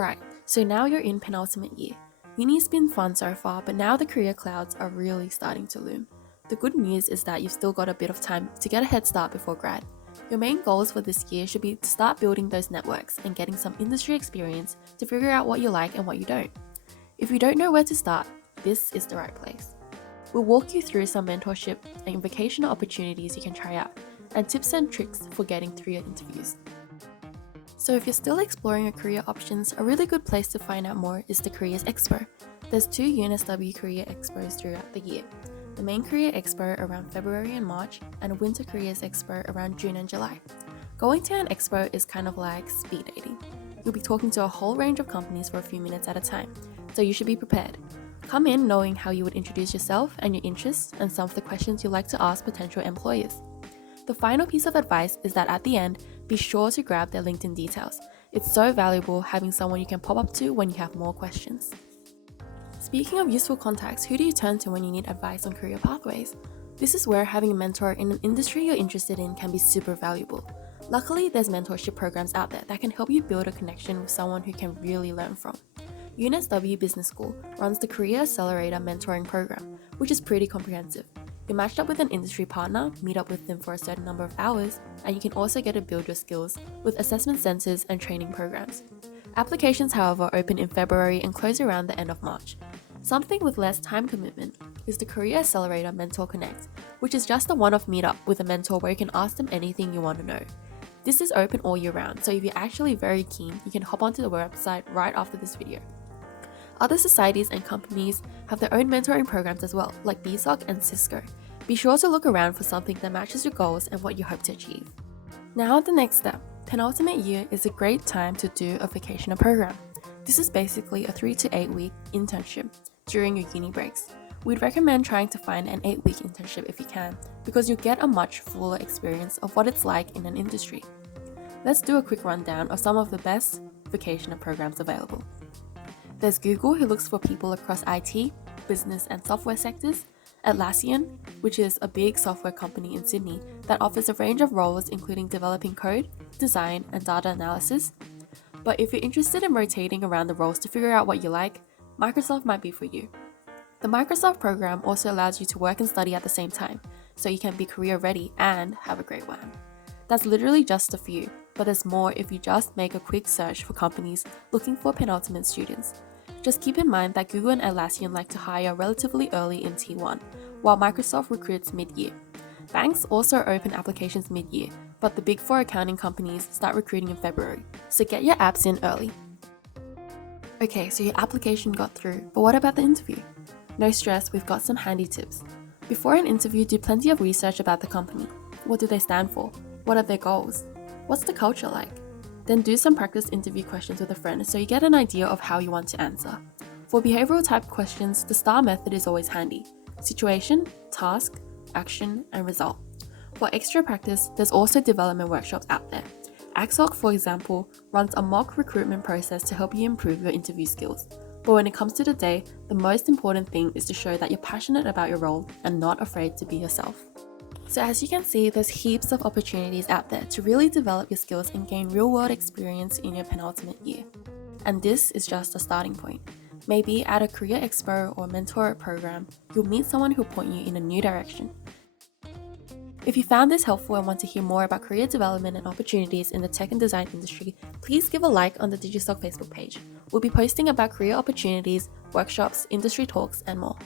Alright, so now you're in penultimate year. Uni's been fun so far, but now the career clouds are really starting to loom. The good news is that you've still got a bit of time to get a head start before grad. Your main goals for this year should be to start building those networks and getting some industry experience to figure out what you like and what you don't. If you don't know where to start, this is the right place. We'll walk you through some mentorship and vocational opportunities you can try out, and tips and tricks for getting through your interviews. So if you're still exploring your career options, a really good place to find out more is the Careers Expo. There's 2 UNSW Career Expos throughout the year. The main Career Expo around February and March, and a Winter Careers Expo around June and July. Going to an expo is kind of like speed dating. You'll be talking to a whole range of companies for a few minutes at a time, so you should be prepared. Come in knowing how you would introduce yourself and your interests and some of the questions you'd like to ask potential employers. The final piece of advice is that at the end, be sure to grab their LinkedIn details. It's so valuable having someone you can pop up to when you have more questions. Speaking of useful contacts, who do you turn to when you need advice on career pathways? This is where having a mentor in an industry you're interested in can be super valuable. Luckily, there's mentorship programs out there that can help you build a connection with someone who can really learn from. UNSW Business School runs the Career Accelerator Mentoring Program, which is pretty comprehensive. You're matched up with an industry partner, meet up with them for a certain number of hours, and you can also get to build your skills with assessment centers and training programs. Applications, however, open in February and close around the end of March. Something with less time commitment is the Career Accelerator Mentor Connect, which is just a one-off meetup with a mentor where you can ask them anything you want to know. This is open all year round, so if you're actually very keen, you can hop onto the website right after this video. Other societies and companies have their own mentoring programs as well, like DigiSoc's and Cisco. Be sure to look around for something that matches your goals and what you hope to achieve. Now the next step. Penultimate year is a great time to do a vocational program. This is basically a 3 to 8 week internship during your uni breaks. We'd recommend trying to find an 8-week internship if you can, because you'll get a much fuller experience of what it's like in an industry. Let's do a quick rundown of some of the best vocational programs available. There's Google, who looks for people across IT, business and software sectors. Atlassian, which is a big software company in Sydney that offers a range of roles including developing code, design and data analysis. But if you're interested in rotating around the roles to figure out what you like, Microsoft might be for you. The Microsoft program also allows you to work and study at the same time, so you can be career ready and have a great one. That's literally just a few, but there's more if you just make a quick search for companies looking for penultimate students. Just keep in mind that Google and Atlassian like to hire relatively early in T1, while Microsoft recruits mid-year. Banks also open applications mid-year, but the big 4 accounting companies start recruiting in February, so get your apps in early. Okay, so your application got through, but what about the interview? No stress, we've got some handy tips. Before an interview, do plenty of research about the company. What do they stand for? What are their goals? What's the culture like? Then do some practice interview questions with a friend so you get an idea of how you want to answer. For behavioral type questions, the STAR method is always handy. Situation, task, action, and result. For extra practice, there's also development workshops out there. AXOC, for example, runs a mock recruitment process to help you improve your interview skills. But when it comes to the day, the most important thing is to show that you're passionate about your role and not afraid to be yourself. So as you can see, there's heaps of opportunities out there to really develop your skills and gain real-world experience in your penultimate year. And this is just a starting point. Maybe at a career expo or mentor program, you'll meet someone who'll point you in a new direction. If you found this helpful and want to hear more about career development and opportunities in the tech and design industry, please give a like on the DigiSoc's Facebook page. We'll be posting about career opportunities, workshops, industry talks, and more.